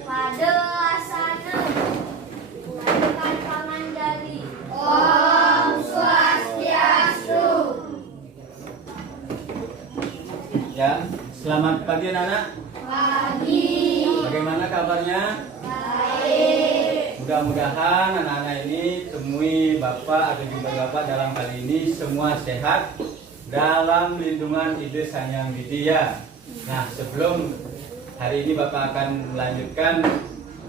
Pada asana mengadakan pangandaри. Om Swastiastu. Ya, selamat pagi anak-anak. Pagi. Bagaimana kabarnya? Baik. Mudah-mudahan anak-anak ini temui Bapak atau jumpa Bapak dalam kali ini semua sehat dalam lindungan Ide Sang Hyang Widi ya. Nah, sebelum hari ini Bapak akan melanjutkan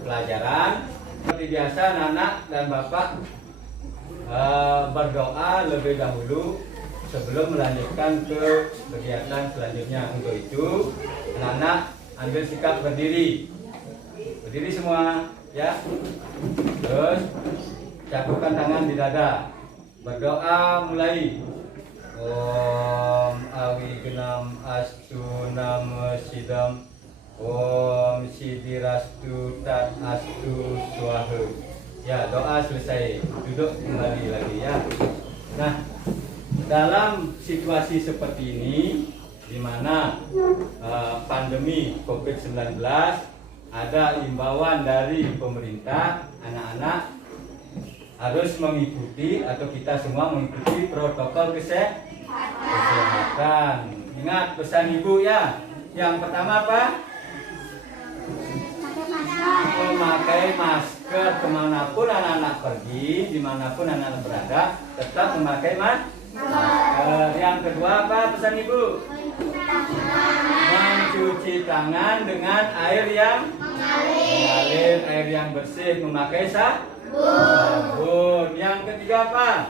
pelajaran, seperti biasa anak-anak dan Bapak berdoa lebih dahulu sebelum melanjutkan ke kegiatan selanjutnya. Untuk itu anak-anak ambil sikap berdiri. Berdiri semua ya. Terus cakukan tangan di dada. Berdoa mulai. Om Awignam Astu Nama Sidam. Om Sidirastu Tat Astu Swaha. Ya, doa selesai. Duduk kembali lagi ya. Nah, dalam situasi seperti ini di mana pandemi COVID-19, ada imbauan dari pemerintah, anak-anak harus mengikuti atau kita semua mengikuti protokol kesehatan. Ingat pesan ibu ya. Yang pertama apa? Memakai masker kemanapun anak-anak pergi, dimanapun anak-anak berada, tetap memakai masker. Yang kedua apa pesan ibu? Mencuci tangan dengan air yang mengalir, air yang bersih, memakai sabun. Yang ketiga apa?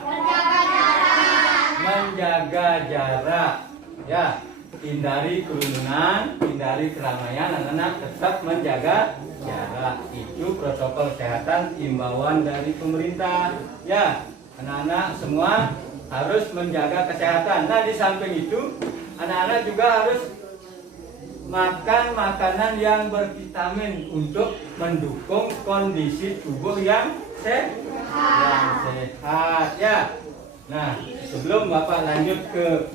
Menjaga jarak. Ya, hindari kerumunan, hindari keramaian, anak-anak tetap menjaga jarak. Itu protokol kesehatan imbauan dari pemerintah. Ya, anak-anak semua harus menjaga kesehatan. Nah, di samping itu anak-anak juga harus makan makanan yang bervitamin untuk mendukung kondisi tubuh yang sehat ya. Nah, sebelum Bapak lanjut ke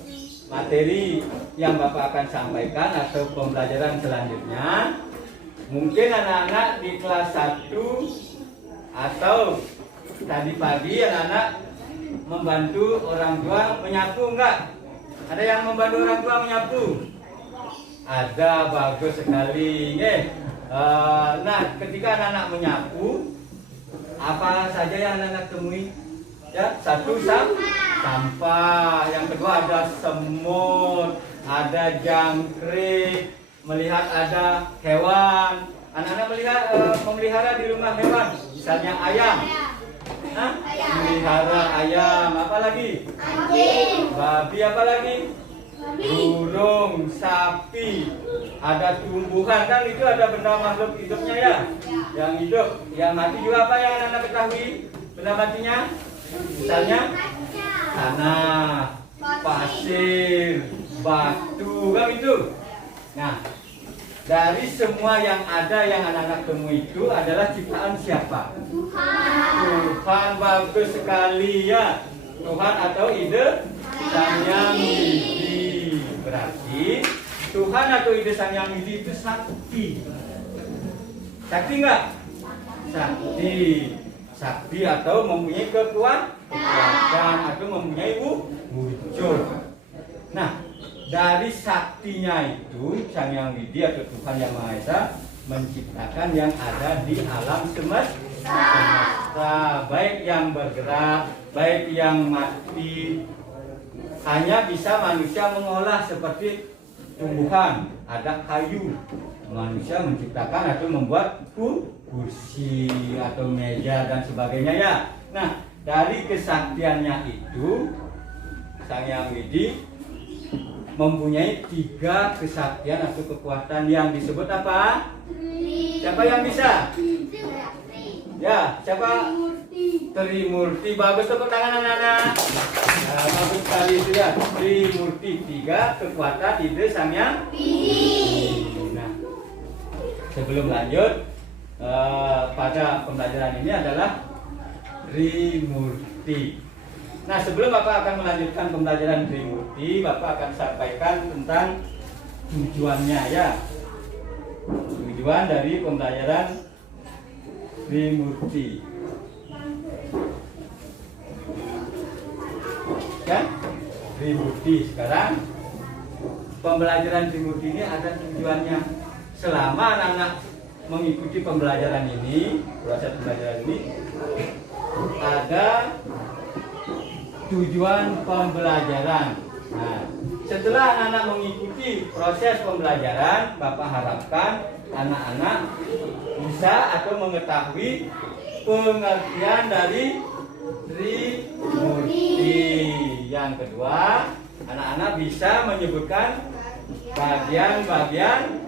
materi yang Bapak akan sampaikan atau pembelajaran selanjutnya, mungkin anak-anak di kelas 1 atau tadi pagi anak-anak membantu orang tua menyapu enggak? Ada yang membantu orang tua menyapu? Ada, bagus sekali. Nah, ketika anak-anak menyapu, apa saja yang anak-anak temui? Ya, satu sampah. Yang kedua ada semut, ada jangkrik. Melihat ada hewan. Anak-anak memelihara di rumah hewan, misalnya ayam. Melihara ayam, apa lagi? Babi, apa lagi? Burung, sapi, ada tumbuhan, kan itu ada benda makhluk hidupnya ya. Yang hidup, yang mati juga apa yang anak ketahui benda matinya? Misalnya tanah, pasir, batu, kan itu. Nah, dari semua yang ada yang anak-anak temui itu adalah ciptaan siapa? Tuhan. Bagus sekali ya. Tuhan atau Ide Sang Hyang Widi. Berarti Tuhan atau Ide Sang Hyang Widi itu sakti. Sakti enggak? Sakti. Sakti atau mempunyai kekuatan atau mempunyai wujud. Nah, dari saktinya itu Sang Hyang Widi atau Tuhan Yang Maha Esa menciptakan yang ada di alam semesta, baik yang bergerak, baik yang mati. Hanya bisa manusia mengolah seperti tumbuhan, ada kayu. Manusia menciptakan atau membuat kursi atau meja dan sebagainya ya. Nah, dari kesaktiannya itu Sang Hyang Widi mempunyai 3 kesaktian atau kekuatan yang disebut apa? Siapa yang bisa? Ya, siapa? Trimurti. Bagus, tepuk tangan anak-anak. Nah, bagus sekali itu ya. Trimurti, 3 kekuatan Ide Sang Hyang Widi. Nah, sebelum lanjut pada pembelajaran ini adalah Trimurti. Nah, sebelum Bapak akan melanjutkan pembelajaran Trimurti, Bapak akan sampaikan tentang tujuannya ya. Tujuan dari pembelajaran Trimurti. Kan? Trimurti. Sekarang pembelajaran Trimurti ini ada tujuannya. Selama anak-anak mengikuti pembelajaran ini, proses pembelajaran ini, ada tujuan pembelajaran. Nah, setelah anak-anak mengikuti proses pembelajaran, Bapak harapkan anak-anak bisa atau mengetahui pengertian dari Trimurti. Yang kedua, anak-anak bisa menyebutkan bagian-bagian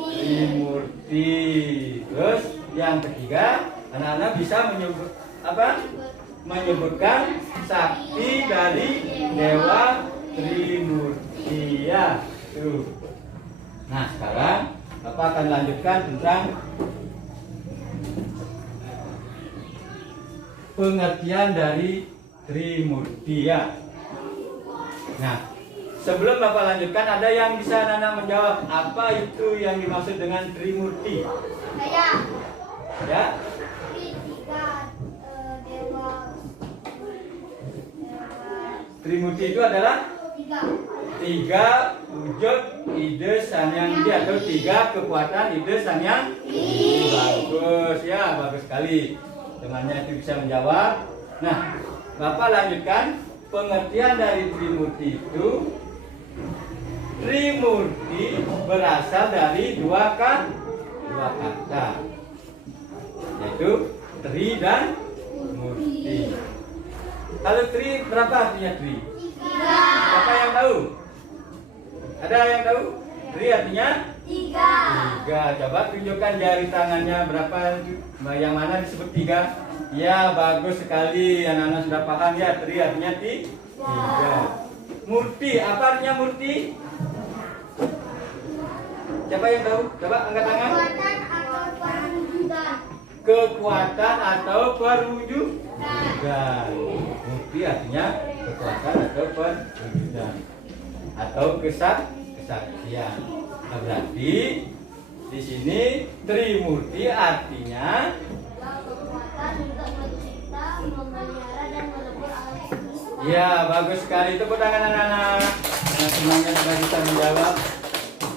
Trimurti. Terus yang ketiga, anak-anak bisa menyebutkan sakti dari Dewa Trimurti ya. Tuh. Nah, sekarang Bapak akan lanjutkan tentang pengertian dari Trimurti ya. Nah, sebelum Bapak lanjutkan, ada yang bisa anak-anak menjawab apa itu yang dimaksud dengan Trimurti? Saya. Ya. Trimurti itu adalah tiga wujud ide Sang Hyang Widi atau tiga kekuatan ide Sang Hyang Widi. Bagus ya, bagus sekali. Temannya itu bisa menjawab. Nah, Bapak lanjutkan pengertian dari Trimurti itu. Trimurti berasal dari dua kata, yaitu Tri dan Murti. Kalau Tri, berapa artinya Tri? 3. Siapa yang tahu? Ada yang tahu? Tri artinya 3. Coba tunjukkan jari tangannya berapa, yang mana disebut 3. Ya, bagus sekali. Anak-anak sudah paham ya, Tri artinya 3. Murti, apa artinya Murti? Siapa yang tahu? Coba angkat tangan. Kekuatan atau perwujudan. Murti artinya kekuatan atau perwujudan atau kesaksian. Nah, berarti di sini Trimurti artinya kekuatan untuk mencipta, memelihara dan melebur alam semesta. ya, bagus sekali. Tepuk tangan anak-anak. Nah, semuanya sudah bisa menjawab.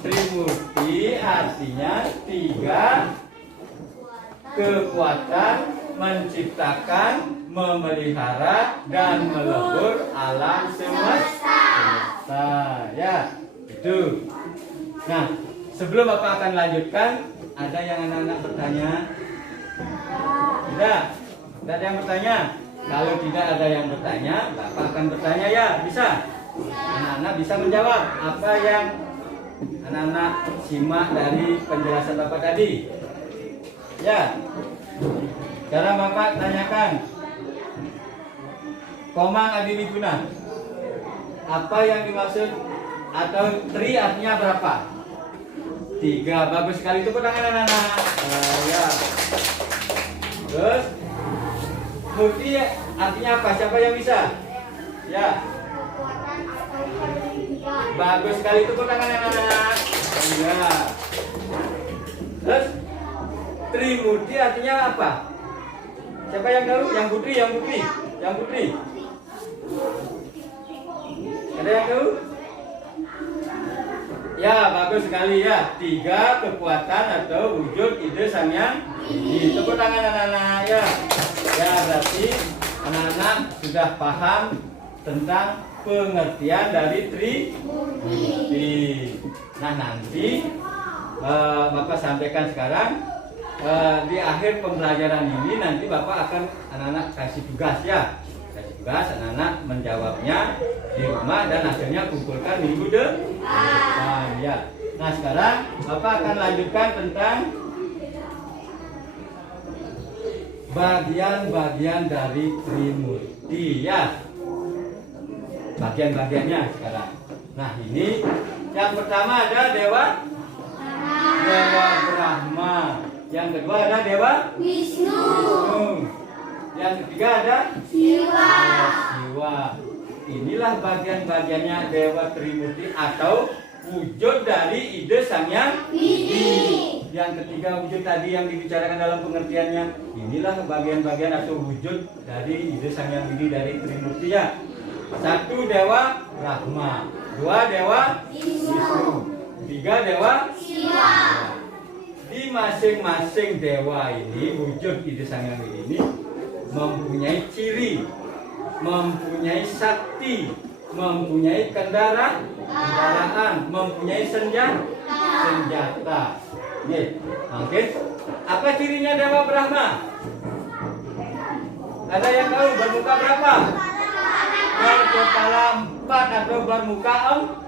Trimurti artinya 3 kekuatan menciptakan, memelihara dan melebur alam semesta. Ya, itu. Nah, sebelum Bapak akan lanjutkan, ada yang anak-anak bertanya? Tidak? Tidak ada yang bertanya? Kalau tidak ada yang bertanya, Bapak akan bertanya ya, bisa? Anak-anak bisa menjawab apa yang anak-anak simak dari penjelasan Bapak tadi. Ya. Sekarang Bapak tanyakan. Komang Adiwiguna. Apa yang dimaksud atau Tri artinya berapa? 3. Bagus sekali, tepuk tangan anak-anak. Ya. Terus Murti artinya apa? Siapa yang bisa? Ya. Kekuatan atau perwujudan. Bagus sekali, tepuk tangan anak-anak. Ya. Terus Trimurti artinya apa? Siapa yang tahu? Yang putri. Ada yang tahu? Ya, bagus sekali ya. 3 kekuatan atau wujud ide Sang Hyang Widi. Tepuk tangan anak-anak ya. Ya, berarti anak-anak sudah paham tentang pengertian dari Trimurti. Nah, nanti Bapak sampaikan sekarang. Di akhir pembelajaran ini nanti Bapak akan anak-anak kasih tugas ya. Kasih tugas, anak-anak menjawabnya di rumah dan hasilnya kumpulkan minggu depan ya. Nah, sekarang Bapak akan lanjutkan tentang bagian-bagian dari Trimurti ya. Bagian-bagiannya sekarang. Nah, ini yang pertama ada Dewa Brahma. Yang kedua ada Dewa Wisnu. Yang ketiga ada Siwa. Inilah bagian-bagiannya Dewa Trimurti atau wujud dari ide Sang Hyang Widi. Yang ketiga wujud tadi yang dibicarakan dalam pengertiannya, inilah bagian-bagian atau wujud dari ide Sang Hyang Widi dari Trimurtinya. Satu Dewa Brahma, dua Dewa Wisnu, tiga Dewa Siwa. Di masing-masing dewa ini wujud ide Sang Hyang Widi ini mempunyai ciri, mempunyai sakti, mempunyai kendaraan, mempunyai senjata. Oke. Apa cirinya Dewa Brahma? Ada yang tahu bermuka berapa? Berkepala 4 atau bermuka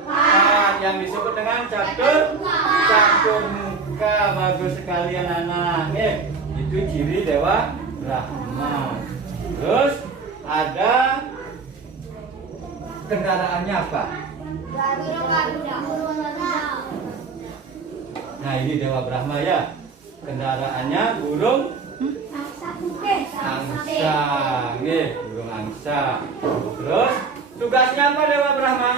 4 yang disebut dengan catur muka. Bagus sekali anak-anak. Itu ciri Dewa Brahma. Terus ada kendaraannya apa? Nah ini Dewa Brahma ya. Kendaraannya burung angsa. Burung angsa. Terus tugasnya apa Dewa Brahma?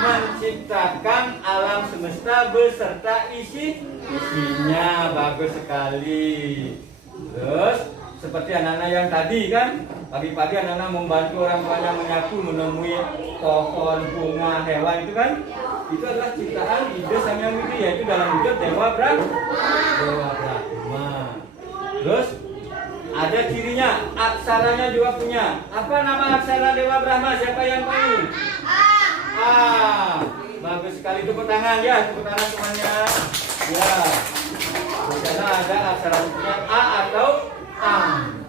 Menciptakan alam semesta beserta isinya. Bagus sekali. Terus seperti anak-anak yang tadi kan, pagi-pagi anak-anak membantu orang tuanya menyapu, menemui pohon, bunga, hewan itu kan, itu adalah ciptaan ide Sang Hyang Widi, yaitu dalam wujud Dewa Brahma. Terus ada cirinya, aksaranya juga punya. Apa nama aksara Dewa Brahma? Siapa yang tahu? A. Bagus sekali, tepuk tangan ya, tepuk tangan semuanya. Ya. Di sana ada aksara punya A atau Am.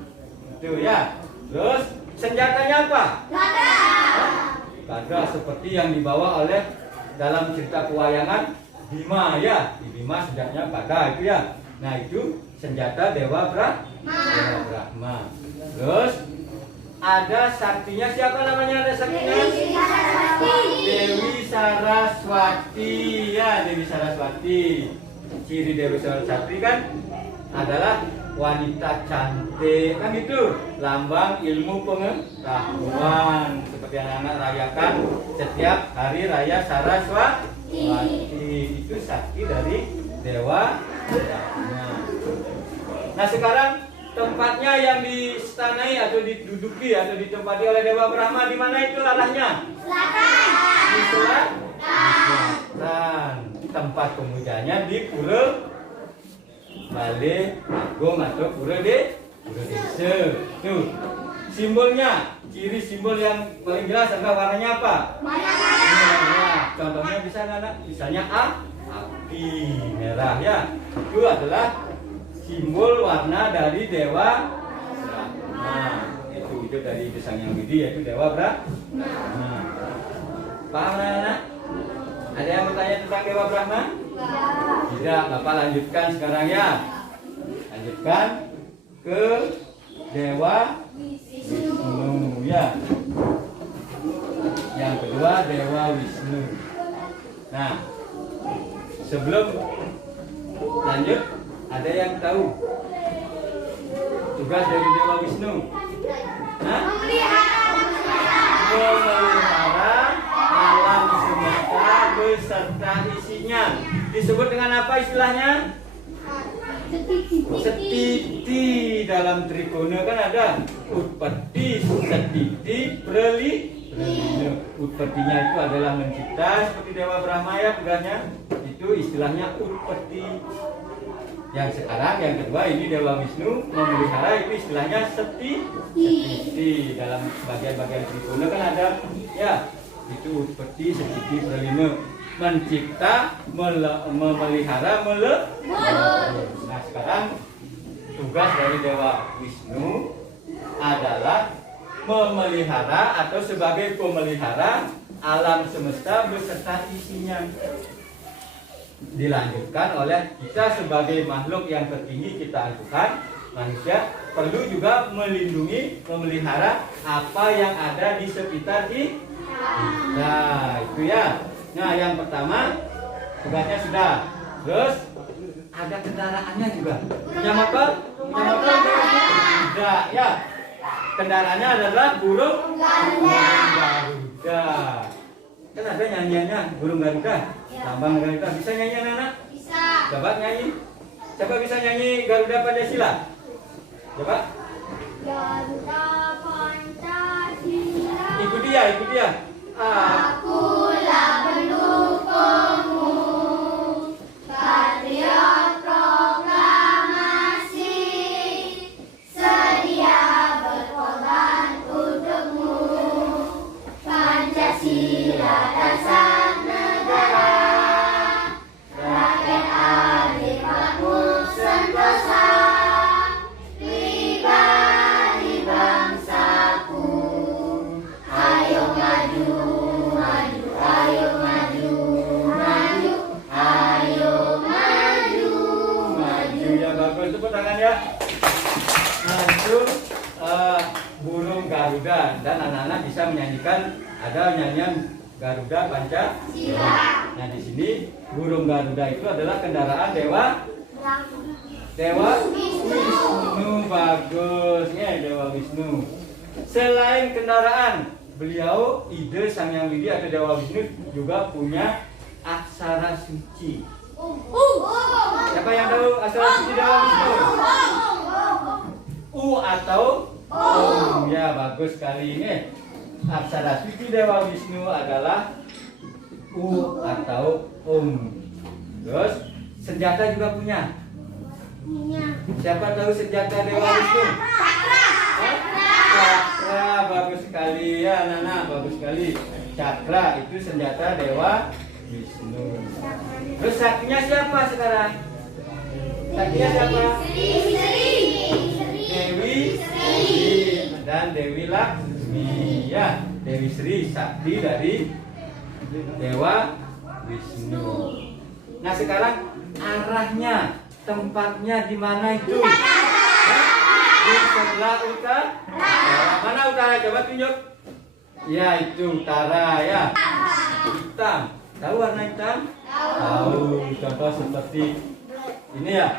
Itu ya. Terus senjatanya apa? Gada seperti yang dibawa oleh dalam cerita pewayangan Bima ya. Di Bima senjatanya gada itu ya. Nah itu senjata Dewa Brahma. Terus ada saktinya, siapa namanya ada saktinya? Dewi Saraswati ya, Dewi Saraswati. Ciri Dewi Saraswati kan adalah wanita cantik kan itu, lambang ilmu pengetahuan, seperti anak-anak rayakan setiap hari raya Saraswati. Itu sakti dari Dewa Brahma. Nah sekarang tempatnya yang distanai atau diduduki atau ditempati oleh Dewa Brahma di mana itu arahnya? Selatan. Di selatan. Tempat pemujanya di Pura Balai Agung atau Pura Desa. Tuh. Simbolnya, ciri simbol yang paling jelas adalah warnanya apa? Merah. Contohnya bisa anak, misalnya api merah ya. Itu adalah simbol warna dari Dewa Brahma. Itu wujud dari Sang Hyang Widi, yaitu Dewa Brahma. Paham anak? Ada yang bertanya tentang Dewa Brahma? Tidak, Bapak lanjutkan sekarang ya. Lanjutkan ke Dewa Wisnu ya. Yang kedua Dewa Wisnu. Nah, sebelum lanjut, ada yang tahu tugas dari Dewa Wisnu? Memelihara alam semesta beserta isinya. Disebut dengan apa istilahnya? Setiti. Dalam trikona kan ada utpati, setiti, pralina. Utpatinya itu adalah mencipta seperti Dewa Brahma ya tugasnya. Itu istilahnya utpati. Yang sekarang yang kedua ini Dewa Wisnu memelihara, itu istilahnya setiti. Dalam bagian-bagian trikona kan ada ya, itu utpati, setiti, pralina. Mencipta, memelihara, Nah sekarang tugas dari Dewa Wisnu adalah memelihara atau sebagai pemelihara alam semesta beserta isinya. Dilanjutkan oleh kita sebagai makhluk yang tertinggi, kita angkutan manusia, perlu juga melindungi, memelihara apa yang ada di sekitar kita. Nah itu ya. Nah yang pertama tugasnya sudah. Terus ada kendaraannya juga. Punya motor? Tidak ya. Kendaraannya adalah burung Garuda. Kan ada nyanyiannya burung Garuda, lambang Garuda. Bisa nyanyi anak-anak? Bisa. Coba nyanyi. Siapa bisa nyanyi Garuda Pancasila? Coba. Garuda Pancasila. Ikuti ya, ikuti ya. Akulah pendukungmu, patriot proklamasi, sedia berkorban untukmu. Pancasila dasar negara, rakyat adil makmur sentosa, pribadi bangsaku. Ayo maju, maju, ayo maju, maju, ayo maju, Maju ya, bagus. Tepuk tangan ya. Nah itu burung Garuda, dan anak-anak bisa menyanyikan ada nyanyian Garuda Pancasila. Nah di sini burung Garuda itu adalah kendaraan Dewa Wisnu. Bagus ya, Dewa Wisnu. Selain kendaraan, beliau ide Sang Hyang Widi atau Dewa Wisnu juga punya aksara suci. Siapa yang tahu aksara suci Dewa Wisnu? U atau Om. Ya, bagus sekali ini. Aksara suci Dewa Wisnu adalah U atau Om. Terus senjata juga punya. Siapa tahu senjata Dewa Wisnu? Cakra, bagus sekali ya anak-anak, bagus sekali. Cakra itu senjata Dewa Wisnu. Terus saktinya siapa sekarang? Saktinya siapa? Dewi Sri dan Dewi Laksmi ya. Dewi Sri sakti dari Dewa Wisnu. Nah sekarang arahnya, tempatnya di mana itu? Di sebelah utara. Mana utara? Coba tunjuk. Ya itu utara ya. Hitam. Tahu warna hitam? Tahu. Contoh seperti ini ya.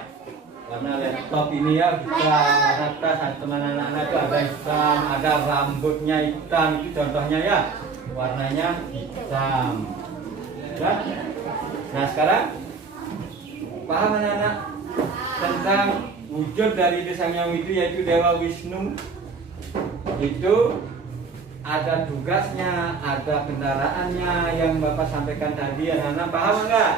Warna laptop ini ya hitam. Warna tas teman anak-anak itu ada hitam. Ada rambutnya hitam. Itu contohnya ya. Warnanya hitam. Ya. Nah sekarang paham anak-anak tentang wujud dari Sang Hyang Widi yaitu Dewa Wisnu? Itu ada tugasnya, ada kendaraannya yang Bapak sampaikan tadi. Anak-anak paham enggak?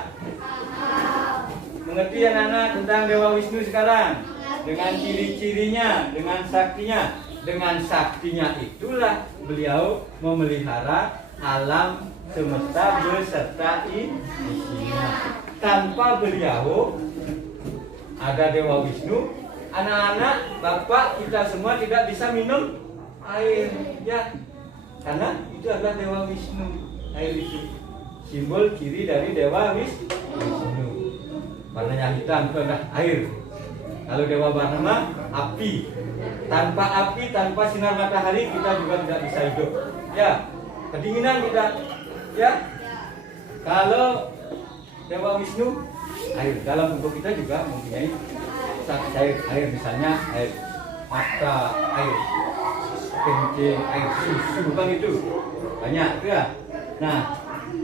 Mengerti anak-anak tentang Dewa Wisnu sekarang? Dengan ciri-cirinya, dengan saktinya. Dengan saktinya itulah beliau memelihara alam semesta beserta isinya. Tanpa beliau ada Dewa Wisnu, anak-anak, bapak, kita semua tidak bisa minum air ya, karena itu adalah Dewa Wisnu. Air itu simbol ciri dari Dewa Wisnu. Warnanya hitam itu adalah air. Kalau Dewa Brahma api. Tanpa api, tanpa sinar matahari kita juga tidak bisa hidup ya. Kedinginan kita ya. Kalau Dewa Wisnu air, dalam tubuh kita juga mempunyai air, misalnya air mata, air kencing, air susu, kan itu banyak ya. Nah,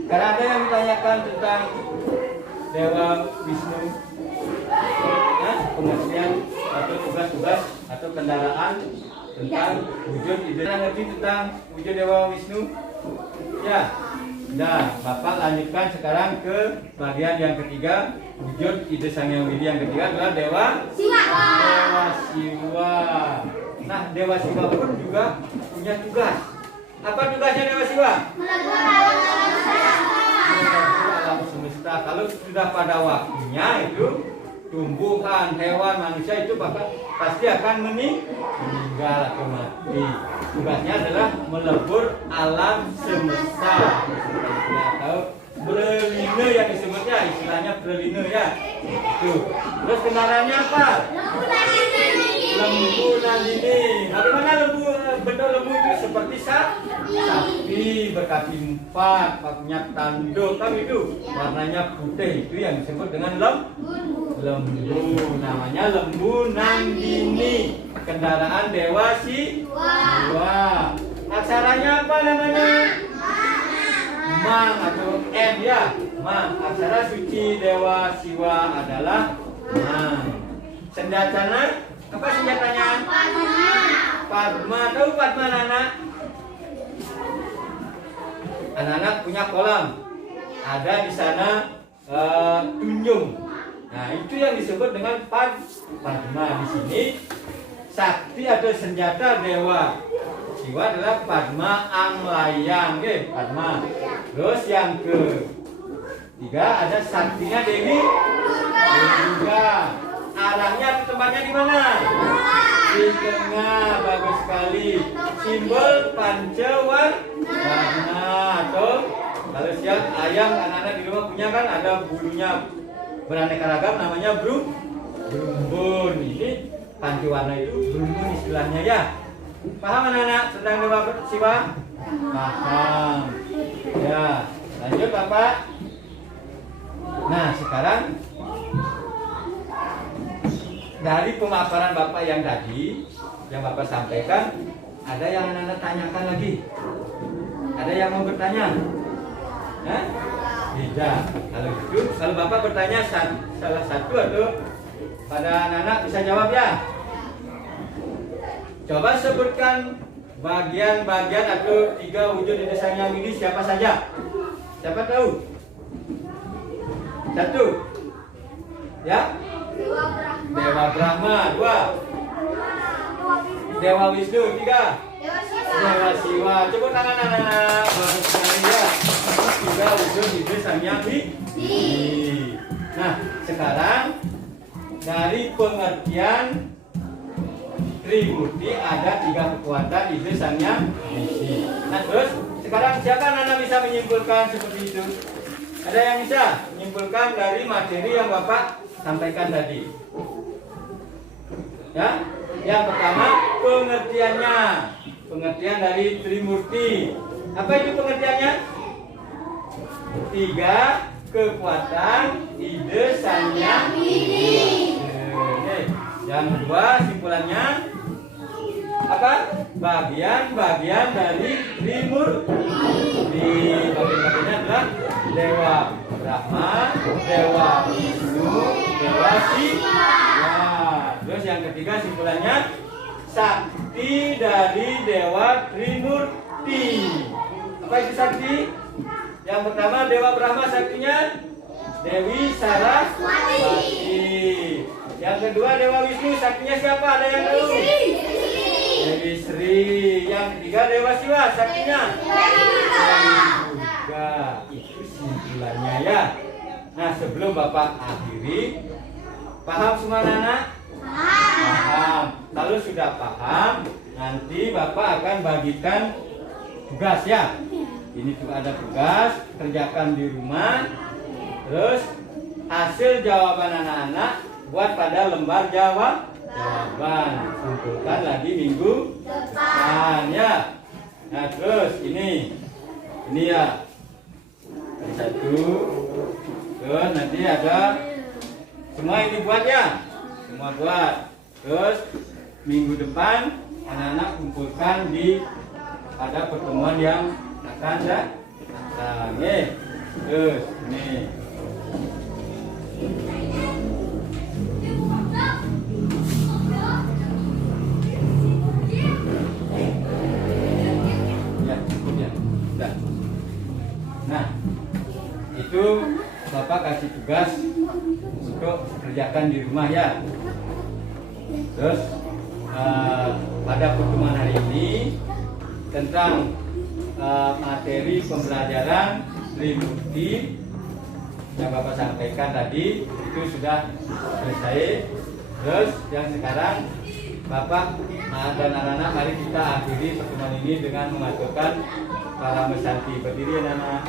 karena ada yang ditanyakan tentang Dewa Wisnu, pengertian atau tugas-tugas atau kendaraan tentang wujud ide. Ngerti tentang wujud Dewa Wisnu? Ya. Nah, Bapak lanjutkan sekarang ke bagian yang ketiga. Wujud ide Sang Hyang Widi yang ketiga adalah Dewa Siwa. Nah, Dewa Siwa pun juga punya tugas. Apa tugasnya Dewa Siwa? Melebur alam semesta. Kalau sudah pada waktunya itu tumbuhan, hewan, manusia itu pasti akan meninggal atau mati. Tugasnya adalah melebur alam semesta. Atau berline yang disebutnya, istilahnya berline ya. Tuh. Terus kendaraannya apa? Lembu nandini. Bagaimana lembu? Bentuk lembu itu seperti sapi berkaki 4, punya tanduk kan itu. Warnanya putih, itu yang disebut dengan lembu. Namanya lembu nandini. Kendaraan Dewa Siwa. Aksaranya apa namanya? Mang atau M ya. Mang. Aksara suci Dewa Siwa adalah Mang. Senjatanya apa senjatanya? Padma. Tahu Padma anak? Anak-anak punya kolam. Ada di sana tunjung. Nah, itu yang disebut dengan Padma. Di sini sakti atau senjata Dewa Siwa adalah Padma Anglayang, Padma. Terus yang ketiga ada saktinya Dewi Durga. Arahnya tempatnya di mana? Di tengah, bagus sekali. Simbol Pancawarna atau kalau siap ayam anak-anak di rumah punya kan ada bulunya beraneka ragam namanya brumbun. Ini Pancawarna itu brumbun istilahnya ya. Paham anak-anak tentang Dewa Siwa? Paham. Ya, lanjut Bapak. Nah, sekarang dari pemaparan Bapak yang tadi, yang Bapak sampaikan, ada yang anak-anak tanyakan lagi? Ada yang mau bertanya? Hah? Tidak. Kalau gitu, kalau Bapak bertanya salah satu atau pada anak-anak bisa jawab ya? Coba sebutkan bagian-bagian atau 3 wujud di Sang Hyang Widi siapa saja? Siapa tahu? 1. Ya? Dewa Brahma. 2. Dewa Wisnu. 3. Dewa Siwa. Coba tangan anak-anak. Bagus sekali ya. 3 wujud di Sang Hyang Widi. Nah, sekarang dari pengertian Trimurti ada 3 kekuatan di Sang Hyang Widi. Nah, terus sekarang siapa anak bisa menyimpulkan seperti itu? Ada yang bisa menyimpulkan dari materi yang Bapak sampaikan tadi? Ya, yang pertama pengertiannya, pengertian dari Trimurti. Apa itu pengertiannya? 3 kekuatan ide Sang Hyang Widi. Yang kedua simpulannya apa? Bagian-bagian dari Trimurti. Bagian-bagiannya adalah Dewa Brahma, Dewa Wisnu, Dewa Siwa. Terus yang ketiga simpulannya sakti dari Dewa Trimurti. Apa itu sakti? Yang pertama Dewa Brahma saktinya Dewi Saraswati. Yang kedua Dewa Wisnu saktinya siapa? Ada yang tahu? Dewi Sri. Yang ketiga Dewa Siwa saktinya Dewi Durga. Itu simpulannya ya. Nah, sebelum Bapak akhiri, paham semua anak? Paham. Kalau sudah paham, nanti Bapak akan bagikan tugas ya. Ini tuh ada tugas, kerjakan di rumah. Terus hasil jawaban anak-anak buat pada lembar jawaban. Kumpulkan lagi minggu depan ya. Nah, terus ini ya. Ini 1. Terus nanti ada semua ini buat ya. Semua buat. Terus minggu depan anak-anak kumpulkan di pada pertemuan yang akan datang. Terus ini. Ya, cukup ya. Sudah. Nah, itu Bapak kasih tugas untuk kerjakan di rumah ya. Terus pada pertemuan hari ini tentang materi pembelajaran Trimurti yang Bapak sampaikan tadi itu sudah selesai. Terus yang sekarang Bapak dan anak-anak, mari kita akhiri pertemuan ini dengan mengaturkan para mesanti. Berdiri anak-anak.